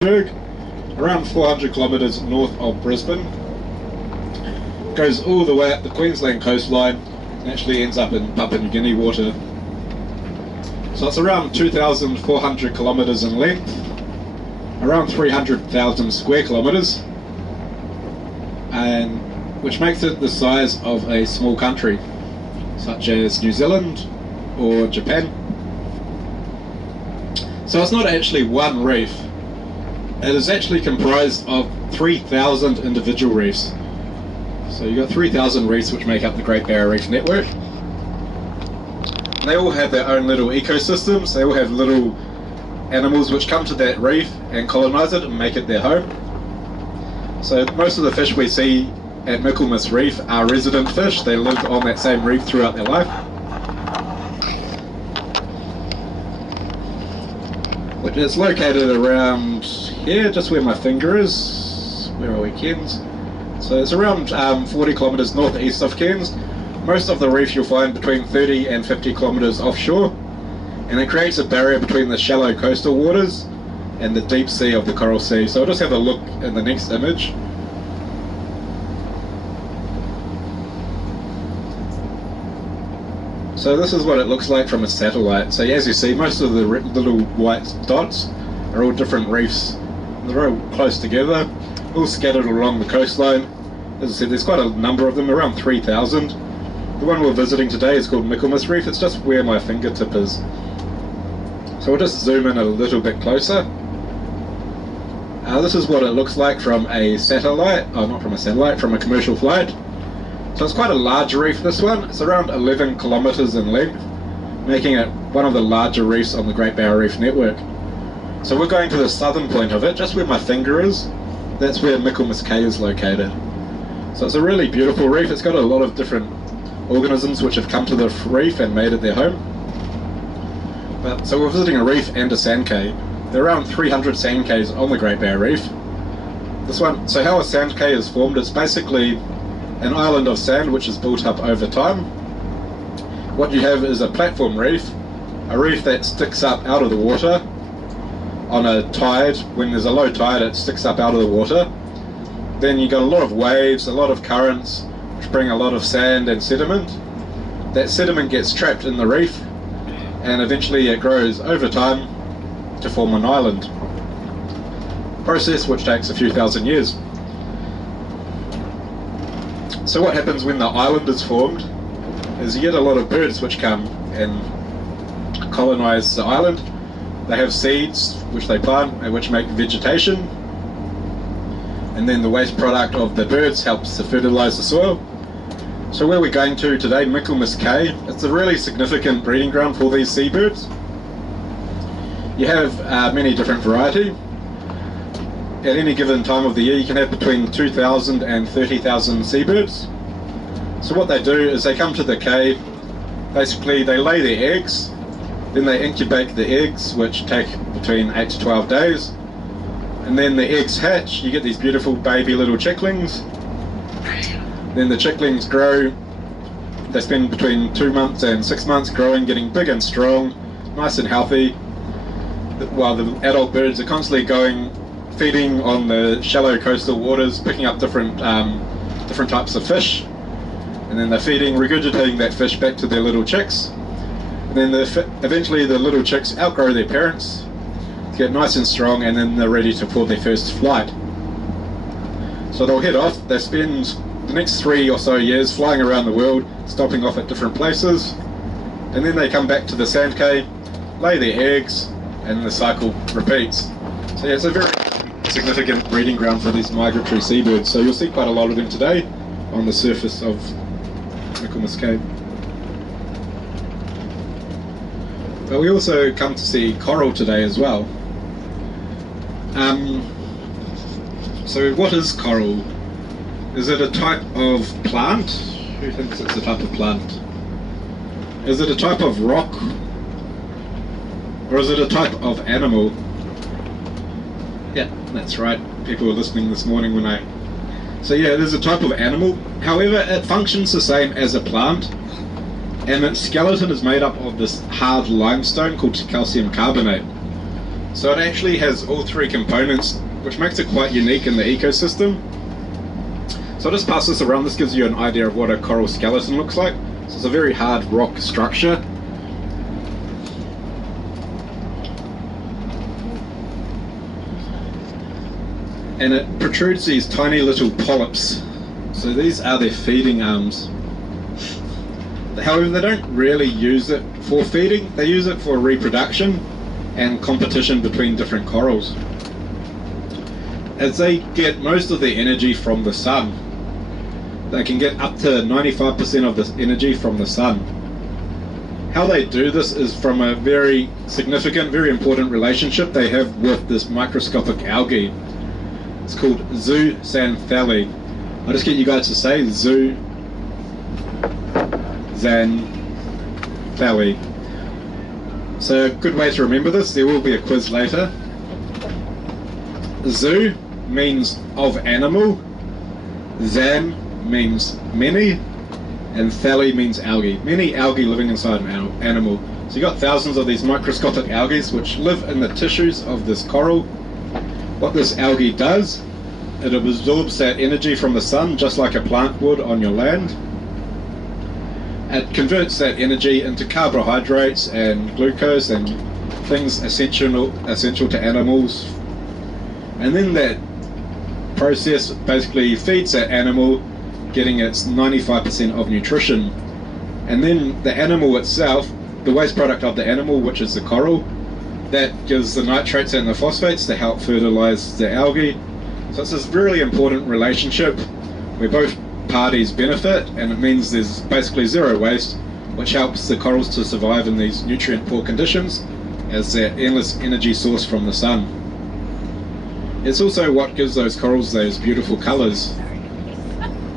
around 400 kilometres north of Brisbane. Goes all the way up the Queensland coastline and actually ends up in Papua New Guinea water. So it's around 2,400 kilometres in length, around 300,000 square kilometres, and which makes it the size of a small country, such as New Zealand or Japan. So it's not actually one reef. It is actually comprised of 3,000 individual reefs. So you've got 3,000 reefs which make up the Great Barrier Reef network. They all have their own little ecosystems. They all have little animals which come to that reef and colonise it and make it their home. So most of the fish we see at Michaelmas Reef are resident fish. They live on that same reef throughout their life. Which is located around here, just where my finger is. Where are we, Cairns? So it's around 40 kilometres northeast of Cairns. Most of the reef you'll find between 30 and 50 kilometres offshore, and it creates a barrier between the shallow coastal waters and the deep sea of the Coral Sea. So I'll just have a look in the next image. So this is what it looks like from a satellite. So as you see, most of the little white dots are all different reefs. They're all close together, all scattered along the coastline. As I said, there's quite a number of them, around 3,000. The one we're visiting today is called Michaelmas Reef. It's just where my fingertip is. So we'll just zoom in a little bit closer. This is what it looks like from a satellite, not from a satellite, from a commercial flight. So it's quite a large reef, this one. It's around 11 kilometres in length, making it one of the larger reefs on the Great Barrier Reef network. So we're going to the southern point of it, just where my finger is. That's where Michaelmas Cay is located. So it's a really beautiful reef. It's got a lot of different organisms which have come to the reef and made it their home. So we're visiting a reef and a sand cay. There are around 300 sand cays on the Great Barrier Reef. This one, so how a sand cay is formed, it's basically an island of sand which is built up over time. What you have is a platform reef, a reef that sticks up out of the water on a tide. When there's a low tide, it sticks up out of the water. Then you got a lot of waves, a lot of currents, which bring a lot of sand and sediment. That sediment gets trapped in the reef, and eventually it grows over time to form an island. Process which takes a few thousand years. So what happens when the island is formed is you get a lot of birds which come and colonise the island. They have seeds which they plant and which make vegetation, and then the waste product of the birds helps to fertilise the soil. So where we're going to today, Michaelmas Cay, it's a really significant breeding ground for these seabirds. You have many different variety. At any given time of the year you can have between 2,000 and 30,000 seabirds. So what they do is they come to the cay, basically they lay their eggs, then they incubate the eggs, which take between 8 to 12 days, and then the eggs hatch. You get these beautiful baby little chicklings. Then the chicklings grow. They spend between 2 months and 6 months growing, getting big and strong, nice and healthy, while the adult birds are constantly going feeding on the shallow coastal waters, picking up different types of fish, and then they're feeding, regurgitating that fish back to their little chicks, and then eventually the little chicks outgrow their parents, get nice and strong, and then they're ready for their first flight. So they'll head off. They spend the next 3 or so years flying around the world, stopping off at different places, and then they come back to the sand cay, lay their eggs, and the cycle repeats. So yeah, it's a very significant breeding ground for these migratory seabirds. So you'll see quite a lot of them today on the surface of Michaelmas Cay. But we also come to see coral today as well. So what is coral? Is it a type of plant? Who thinks it's a type of plant? Is it a type of rock? Or is it a type of animal? Yeah, that's right. People were listening this morning when I... So yeah, it is a type of animal. However, it functions the same as a plant, and its skeleton is made up of this hard limestone called calcium carbonate. So it actually has all three components, which makes it quite unique in the ecosystem. So I'll just pass this around. This gives you an idea of what a coral skeleton looks like. So it's a very hard rock structure. And it protrudes these tiny little polyps. So these are their feeding arms. However, they don't really use it for feeding. They use it for reproduction and competition between different corals, as they get most of their energy from the sun. They can get up to 95% of this energy from the sun. How they do this is from a very significant, very important relationship they have with this microscopic algae. It's called zooxanthellae. I'll just get you guys to say zooxanthellae. So a good way to remember this, there will be a quiz later. Zoo means of animal, zan means many, and thallae means algae. Many algae living inside an animal. So you've got thousands of these microscopic algae which live in the tissues of this coral. What this algae does, it absorbs that energy from the sun just like a plant would on your land. It converts that energy into carbohydrates and glucose and things essential to animals. And then that process basically feeds that animal, getting its 95% of nutrition. And then the animal itself, the waste product of the animal, which is the coral, that gives the nitrates and the phosphates to help fertilize the algae. So it's this really important relationship where both parties benefit, and it means there's basically zero waste, which helps the corals to survive in these nutrient poor conditions as their endless energy source from the sun. It's also what gives those corals those beautiful colors.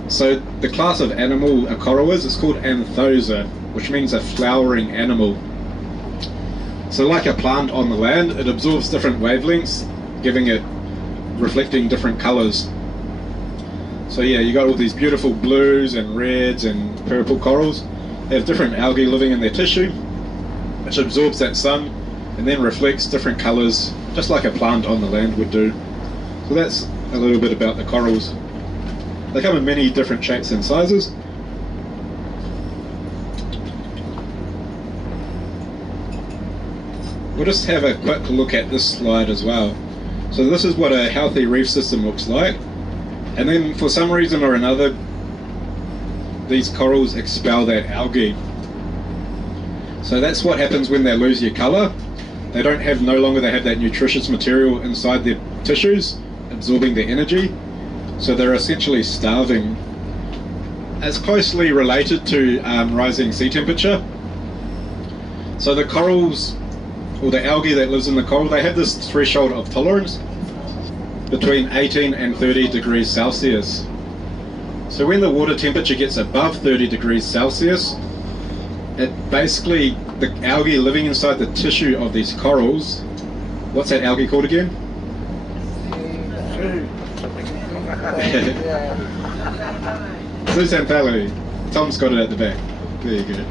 So the class of animal a coral is, it's called anthosa, which means a flowering animal. So like a plant on the land, it absorbs different wavelengths, giving it, reflecting different colors. So yeah, you got all these beautiful blues and reds and purple corals. They have different algae living in their tissue, which absorbs that sun and then reflects different colors, just like a plant on the land would do. So that's a little bit about the corals. They come in many different shapes and sizes. We'll just have a quick look at this slide as well. So this is what a healthy reef system looks like. And then for some reason or another, these corals expel that algae. So that's what happens when they lose their color. They don't have, no longer they have that nutritious material inside their tissues, absorbing their energy. So they're essentially starving. It's closely related to rising sea temperature. So the corals, or the algae that lives in the coral, they have this threshold of tolerance between 18 and 30 degrees Celsius. So when the water temperature gets above 30 degrees Celsius, it basically, the algae living inside the tissue of these corals, what's that algae called again? Zooxanthellae. Tom's got it at the back. There you go.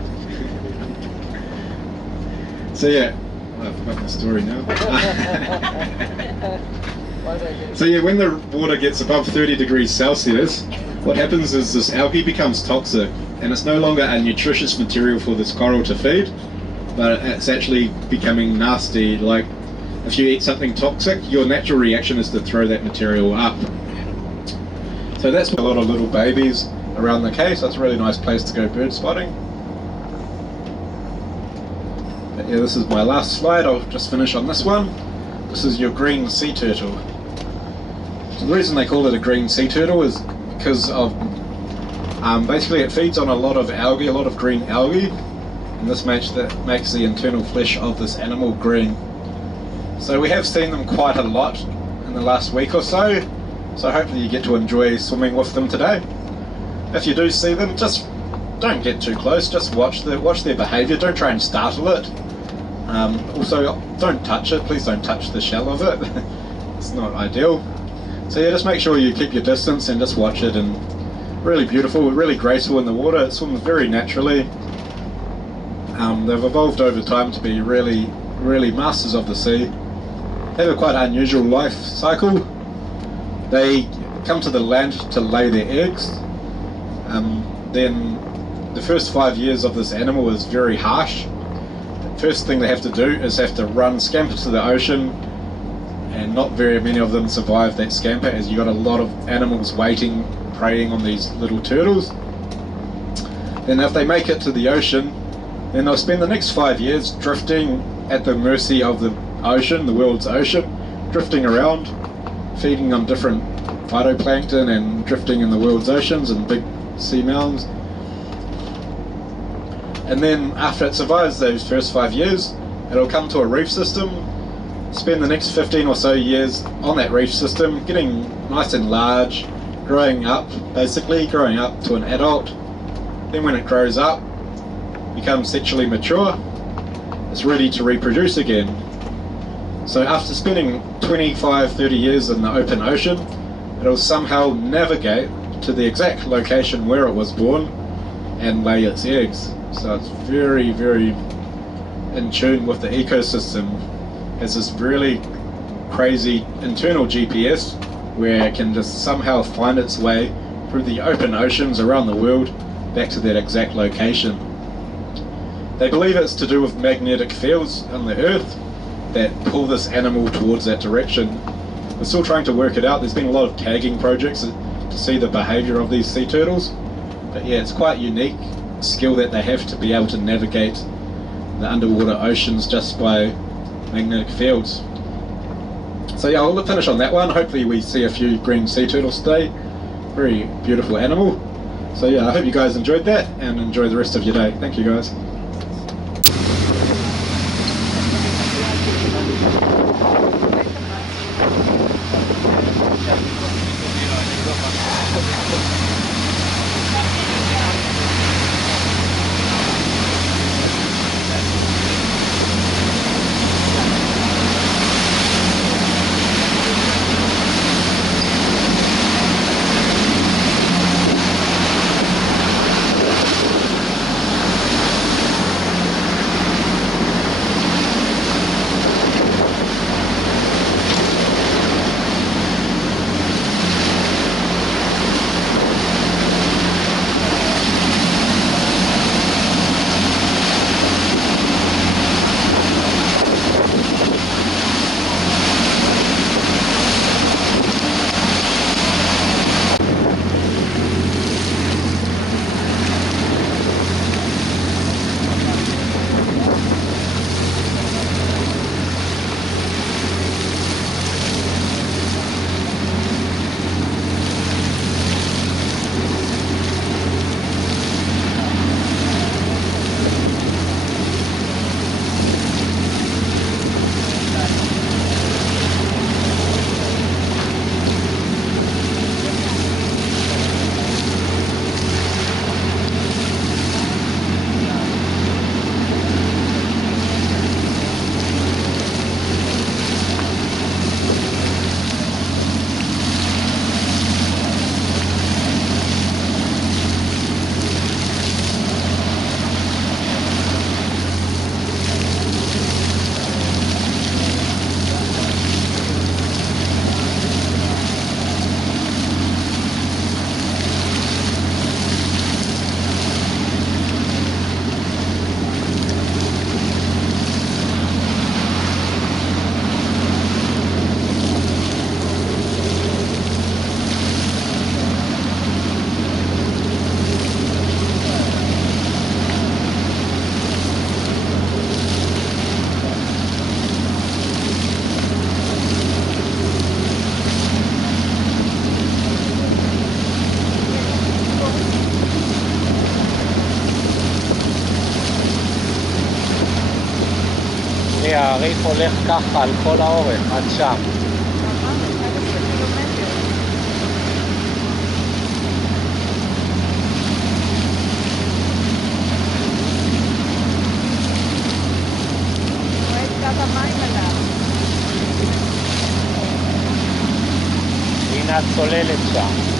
So yeah, I've forgotten the story now. So yeah, when the water gets above 30 degrees Celsius, what happens is this algae becomes toxic, and it's no longer a nutritious material for this coral to feed, but it's actually becoming nasty. Like if you eat something toxic, your natural reaction is to throw that material up. So that's a lot of little babies around the cave, so it's a really nice place to go bird spotting. But yeah, this is my last slide. I'll just finish on this one. This is your green sea turtle. So the reason they call it a green sea turtle is because of basically it feeds on a lot of algae, a lot of green algae, and this makes the internal flesh of this animal green. So we have seen them quite a lot in the last week or so, so hopefully you get to enjoy swimming with them today. If you do see them, just don't get too close, just watch their behaviour, don't try and startle it. Also, don't touch it, please don't touch the shell of it, it's not ideal. So yeah, just make sure you keep your distance and just watch it. And really beautiful, really graceful in the water, it swims very naturally. They've evolved over time to be really masters of the sea. have a quite unusual life cycle. They come to the land to lay their eggs. Then the first 5 years of this animal is very harsh. The first thing they have to do is have to scamper to the ocean, and not very many of them survive that scamper, as you got a lot of animals waiting, preying on these little turtles. Then if they make it to the ocean, then they'll spend the next 5 years drifting at the mercy of the ocean, the world's ocean, drifting around, feeding on different phytoplankton and drifting in the world's oceans and big sea mounds. And then after it survives those first 5 years, it'll come to a reef system, spend the next 15 or so years on that reef system, getting nice and large, growing up to an adult. Then when it grows up, becomes sexually mature, it's ready to reproduce again. So after spending 25, 30 years in the open ocean, it'll somehow navigate to the exact location where it was born and lay its eggs. So it's very, very in tune with the ecosystem. It has this really crazy internal GPS where it can just somehow find its way through the open oceans around the world back to that exact location. They believe it's to do with magnetic fields on the Earth that pull this animal towards that direction. We're still trying to work it out. There's been a lot of tagging projects to see the behaviour of these sea turtles. But yeah, it's quite unique skill that they have to be able to navigate the underwater oceans just by magnetic fields. So yeah, I'll finish on that one. Hopefully we see a few green sea turtles today. Very beautiful animal. So yeah, I hope you guys enjoyed that and enjoy the rest of your day. Thank you guys. הריף הולך ככה על כל האורך, עד שם. הנה הצוללת שם.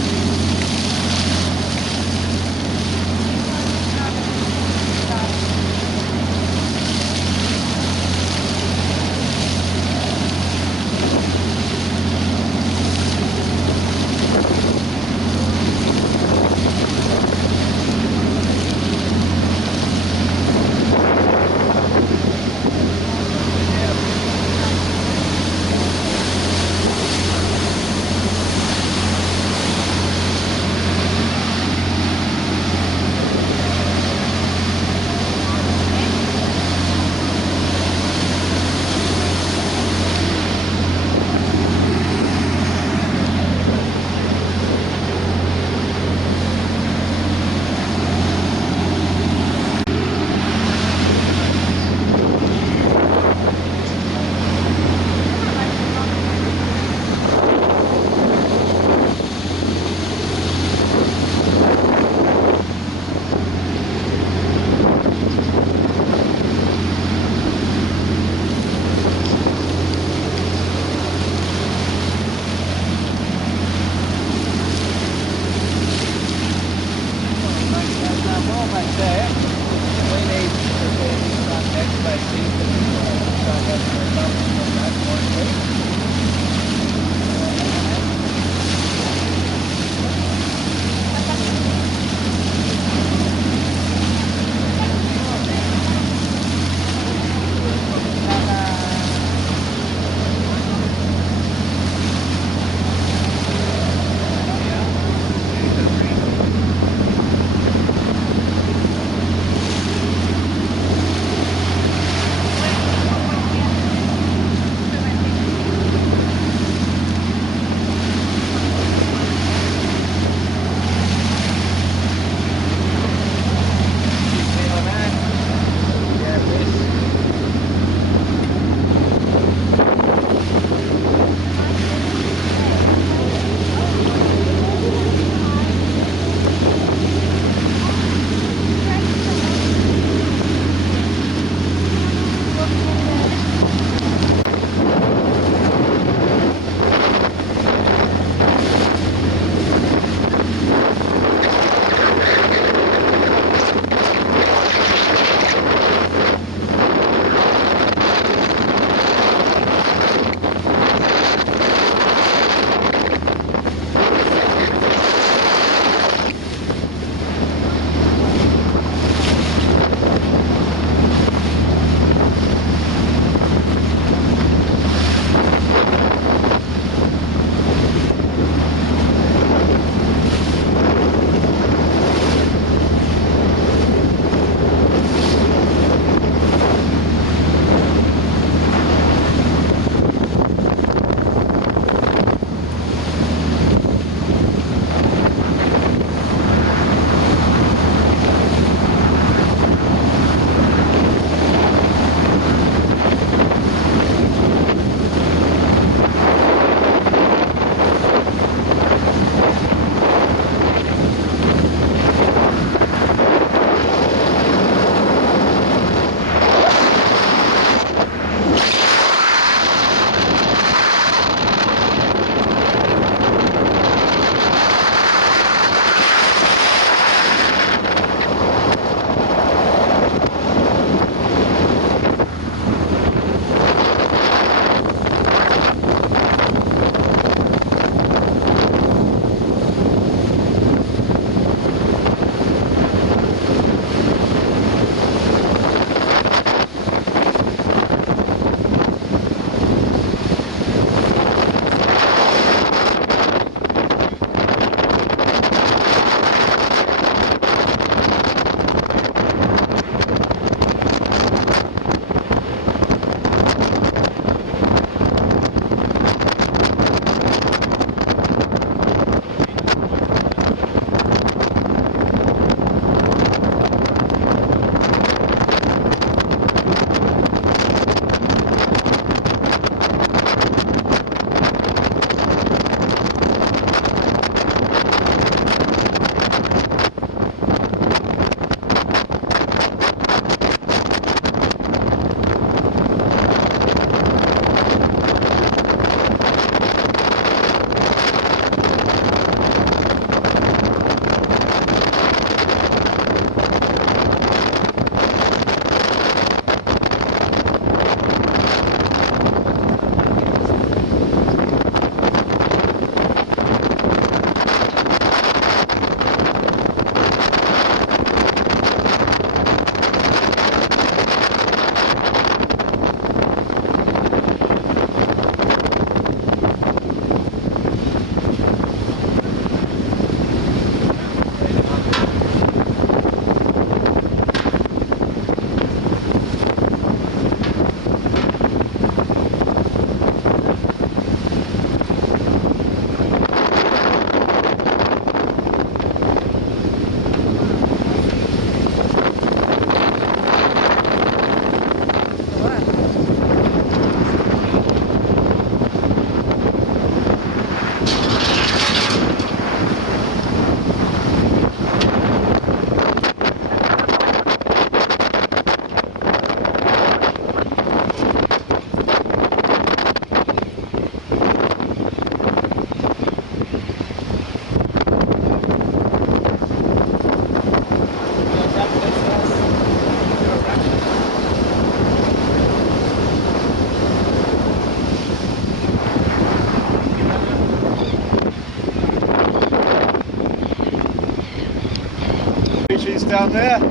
one there, the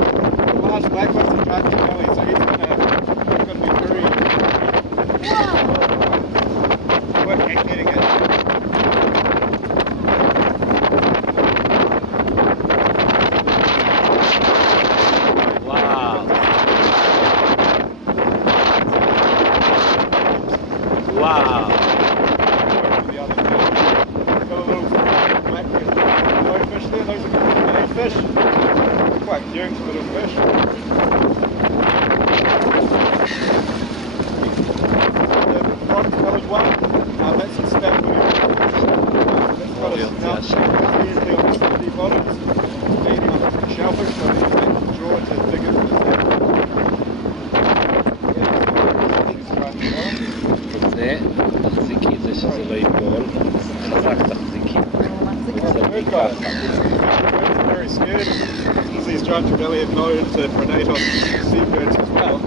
large black one's a giant belly, so he's gonna be very work at getting it. Wow. Wow. The other fish. Got a little Mackey fish there, those are good fish. They're quite cute little fish. The bronze coloured one, that's a stamp with that's got a snout, usually on the sticky bottoms, feeding on different shellfish, so they use that jaw to dig into the stamp. זה, תחזיקי את זה שזה לא ייפול, חזק תחזיקי. Birds are very scared. Since these giant belly have known to predate on seabirds as well.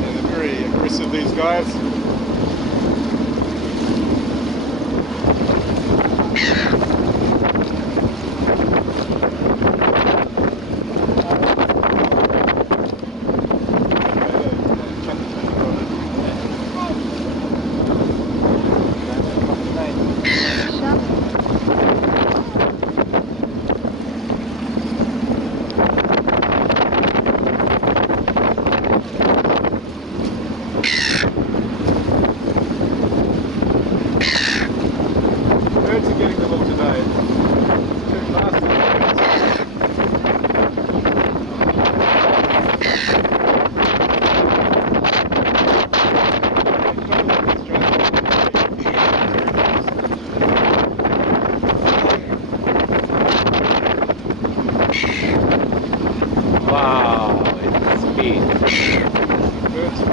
Yeah, they're very aggressive, these guys. Birds are getting the look today. Too fast. Wow, it's speed. Birds are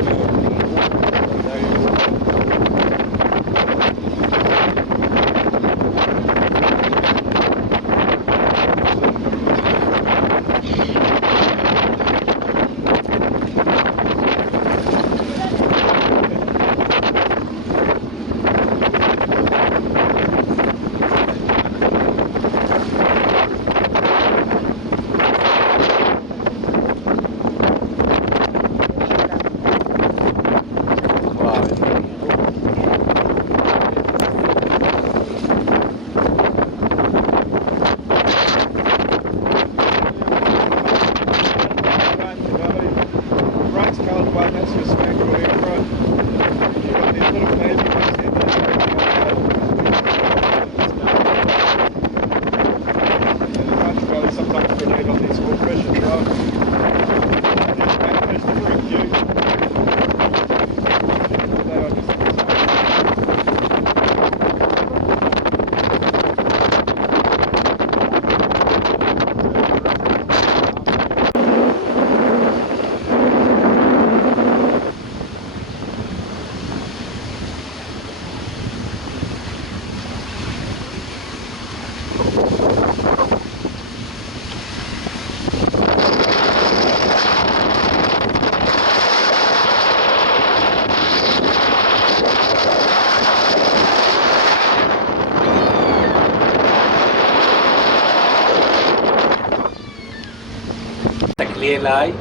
תסתכלי אליי.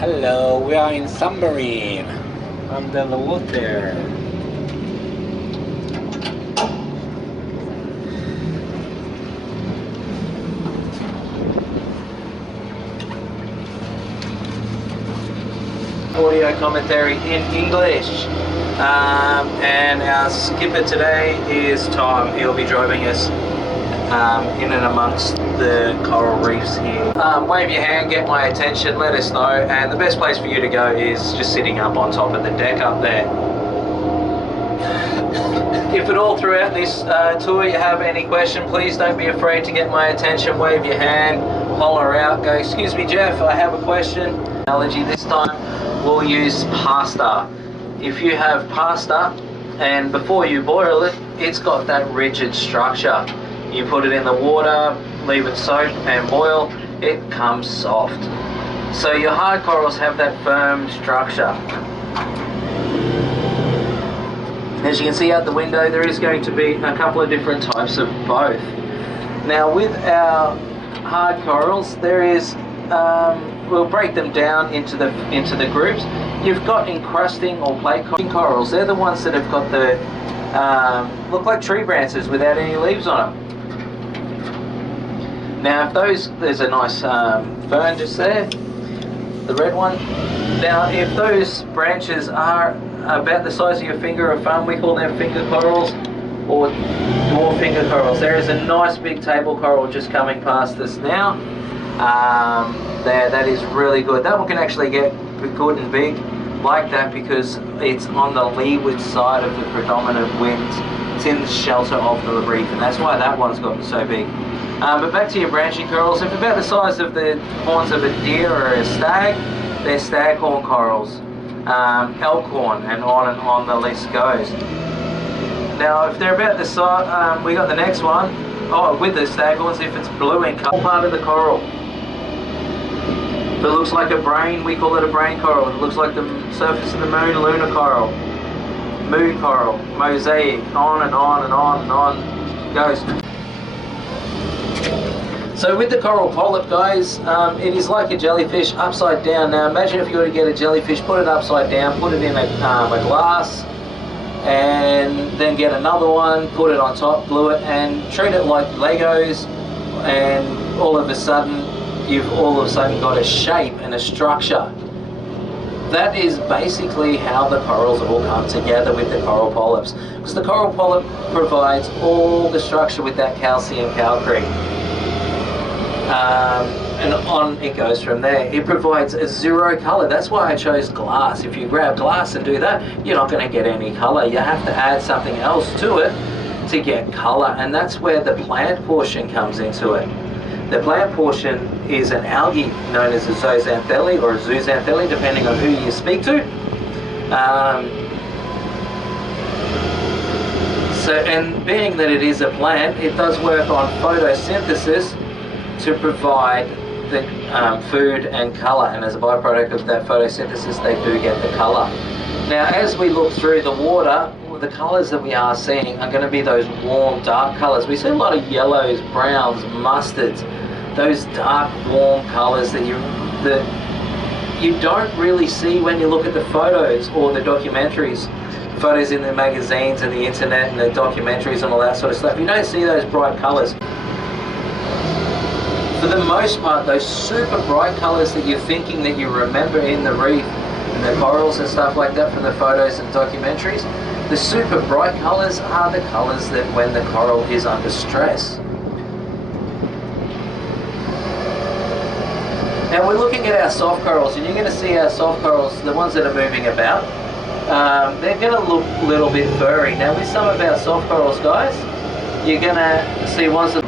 Hello, we are in submarine under the water. Audio commentary in English. And our skipper today is Tom. He'll be driving us in and amongst the coral reefs here. Wave your hand, get my attention, let us know, and the best place for you to go is just sitting up on top of the deck up there. If at all throughout this tour you have any question, please don't be afraid to get my attention, wave your hand, holler out, go, excuse me Jeff, I have a question. Analogy this time, we'll use pasta. If you have pasta and before you boil it, it's got that rigid structure. You put it in the water, leave it soak and boil, it comes soft. So your hard corals have that firm structure. As you can see out the window, there is going to be a couple of different types of both. Now with our hard corals, there is, we'll break them down into the groups. You've got encrusting or plate corals. They're the ones that have got the, look like tree branches without any leaves on them. Now if those, there's a nice fern just there, the red one. Now if those branches are about the size of your finger of fern, we call them finger corals or dwarf finger corals. There is a nice big table coral just coming past us now. There, that is really good. That one can actually get good and big like that because it's on the leeward side of the predominant wind. It's in the shelter of the reef, and that's why that one's gotten so big. But back to your branching corals, if about the size of the horns of a deer or a stag, they're staghorn corals, elkhorn, and on the list goes. Now if they're about the size, we got the next one, with the staghorns, if it's blue in colour, part of the coral. If it looks like a brain, we call it a brain coral. If it looks like the surface of the moon, lunar coral, moon coral, mosaic, on and on and on and on goes. So with the coral polyp, guys, it is like a jellyfish upside down. Now imagine if you were to get a jellyfish, put it upside down, put it in a glass, and then get another one, put it on top, glue it, and treat it like Legos, and all of a sudden you've got a shape and a structure. That is basically how the corals all come together with the coral polyps, because the coral polyp provides all the structure with that calcium calcrete. And on it goes from there. It provides a zero color. That's why I chose glass. If you grab glass and do that, you're not going to get any color. You have to add something else to it to get color, and that's where the plant portion comes into it. The plant portion is an algae known as a zooxanthellae or a zooxanthellae, depending on who you speak to. And being that it is a plant, it does work on photosynthesis to provide the food and color, and as a byproduct of that photosynthesis they do get the color. Now as we look through the water, the colors that we are seeing are going to be those warm dark colors. We see a lot of yellows, browns, mustards, those dark warm colors that you don't really see when you look at the photos or the documentaries, photos in the magazines and the internet and the documentaries and all that sort of stuff. You don't see those bright colors. For the most part, those super bright colors that you're thinking that you remember in the reef and the corals and stuff like that from the photos and documentaries, the super bright colors are the colors that when the coral is under stress. Now we're looking at our soft corals, and you're going to see our soft corals, the ones that are moving about, they're going to look a little bit furry. Now with some of our soft corals, guys, you're going to see ones that...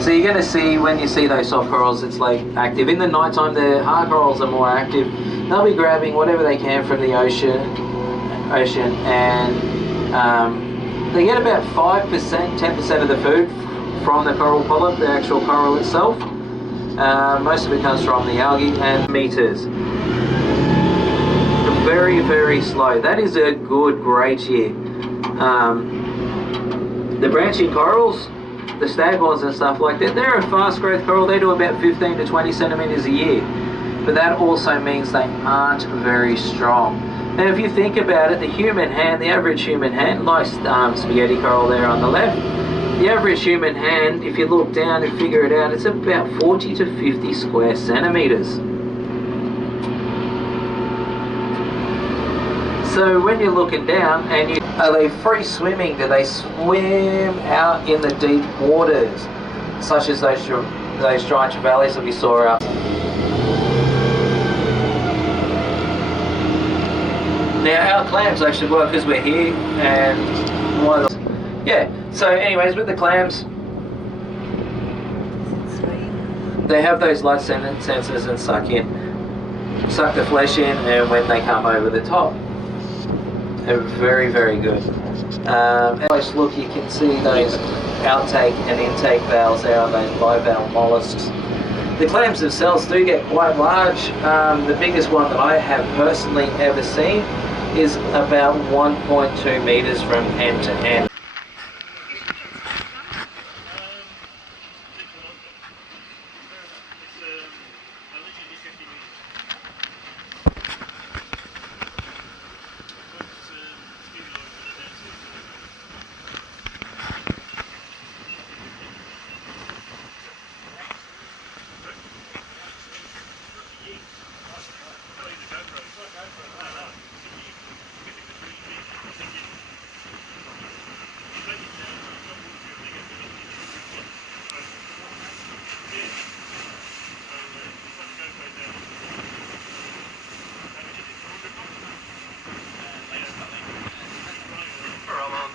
So you're going to see, when you see those soft corals, it's like active. In the nighttime, the hard corals are more active. They'll be grabbing whatever they can from the ocean, and they get about 5%, 10% of the food from the coral polyp, the actual coral itself. Most of it comes from the algae and meters. Very, very slow. That is a good, great year. The branching corals, the staghorns and stuff like that, they're a fast growth coral. They do about 15 to 20 centimeters a year. But that also means they aren't very strong. Now if you think about it, the human hand, the average human hand, nice spaghetti coral there on the left, the average human hand, if you look down and figure it out, it's about 40 to 50 square centimeters. So when you're looking down, and are they free swimming? Do they swim out in the deep waters, such as those giant trevallies that we saw up? Now our clams actually work because we're here, and yeah. So anyways, with the clams, they have those light sensors and suck the flesh in, and when they come over the top, they're very, very good. Close look, you can see those outtake and intake valves there on those bivalve mollusks. The clams themselves do get quite large. The biggest one that I have personally ever seen is about 1.2 meters from end to end.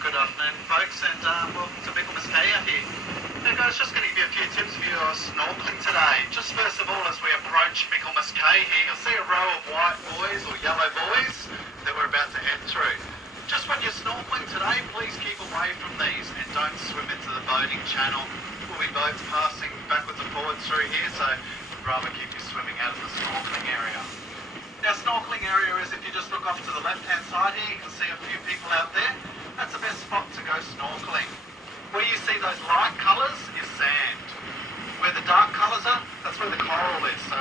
Good afternoon, folks, and welcome to Mackey out here. Hey guys, just going to give you a few tips for your snorkeling today. Just first of all, as we approach Mackey here, you'll see a row of white buoys or yellow buoys that we're about to head through. Just when you're snorkeling today, please keep away from these and don't swim into the boating channel. There will be boats passing backwards and forwards through here, so we'd rather keep you swimming out of the snorkeling area. Now, snorkeling area is, if you just look off to the left-hand side here, you can see a few people out there. That's the best spot to go snorkeling. Where you see those light colours is sand. Where the dark colours are, that's where the coral is. So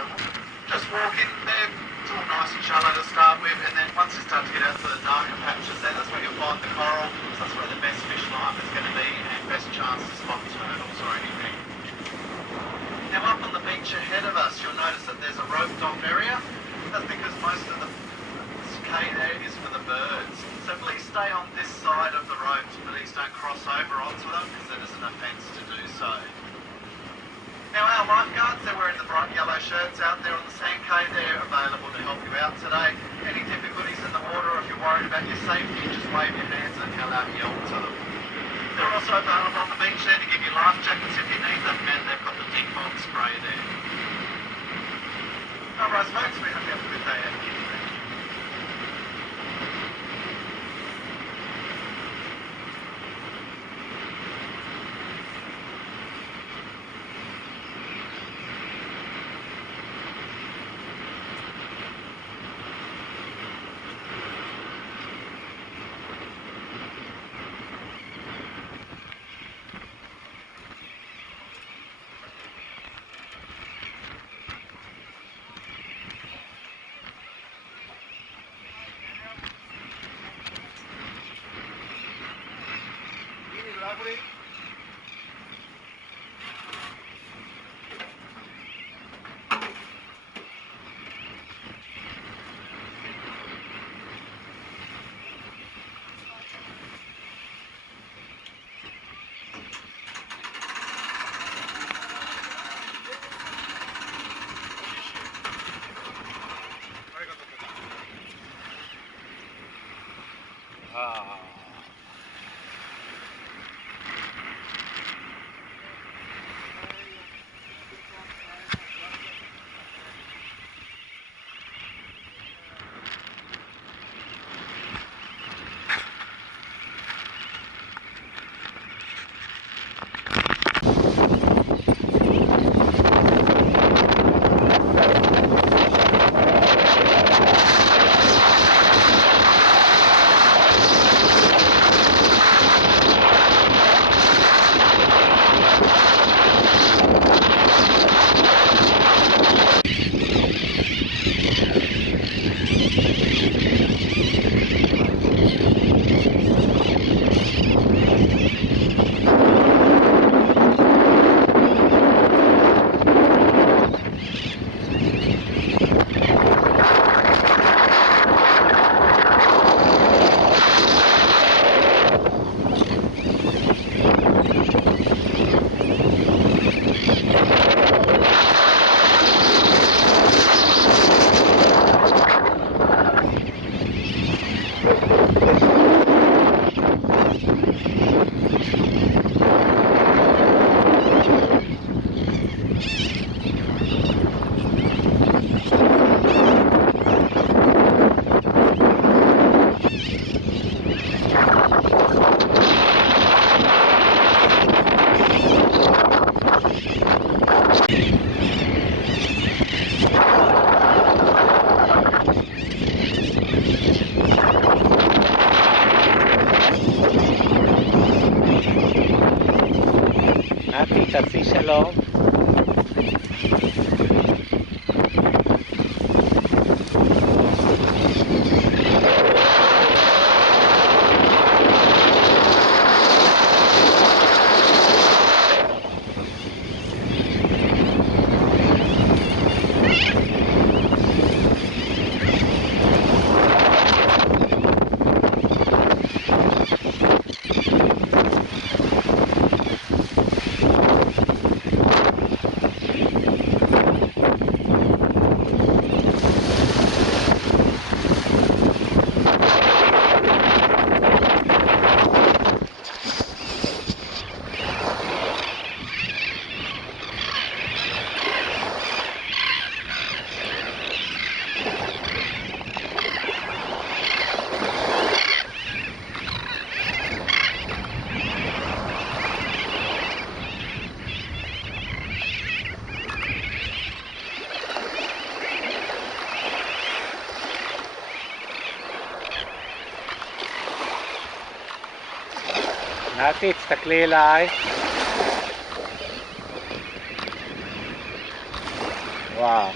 just walk in there, it's all nice and shallow to start with, and then once you start to get out to the darker patches there, that's where you'll find the coral. So that's where the best fish life is going to be and best chance to spot turtles or anything. Now up on the beach ahead of us, you'll notice that there's a roped off area. That's because most of the cay there is for the birds. So please stay on this side of the ropes, please don't cross over onto them because it is an offence to do so. Now our lifeguards, they're wearing the bright yellow shirts out there on the sand cay, they're available to help you out today. Any difficulties in the water, or if you're worried about your safety, just wave your hands and yell to them. They're also available on the beach there to give you life jackets if you need them, and they've got the default spray there. Alright folks, we hope you have a good day out here. Lovely. Ah. חצי שלום. נתי, תסתכלי אליי. וואו.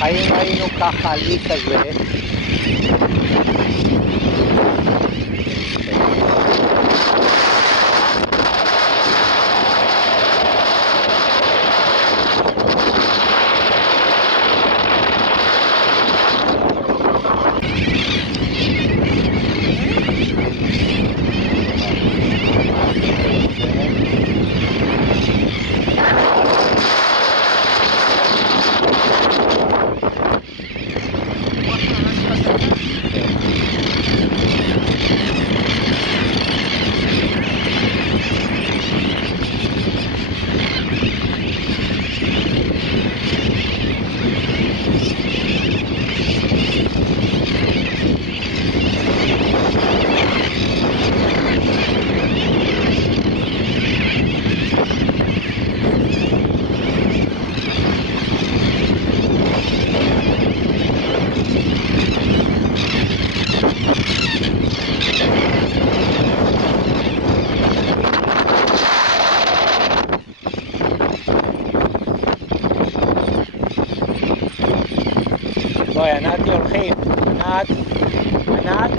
האם היינו ככה על אי כזה? בואי, ענתי הולכים. ענת? ענת?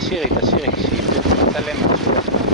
תשאירי, כשהיא תצלם משהו.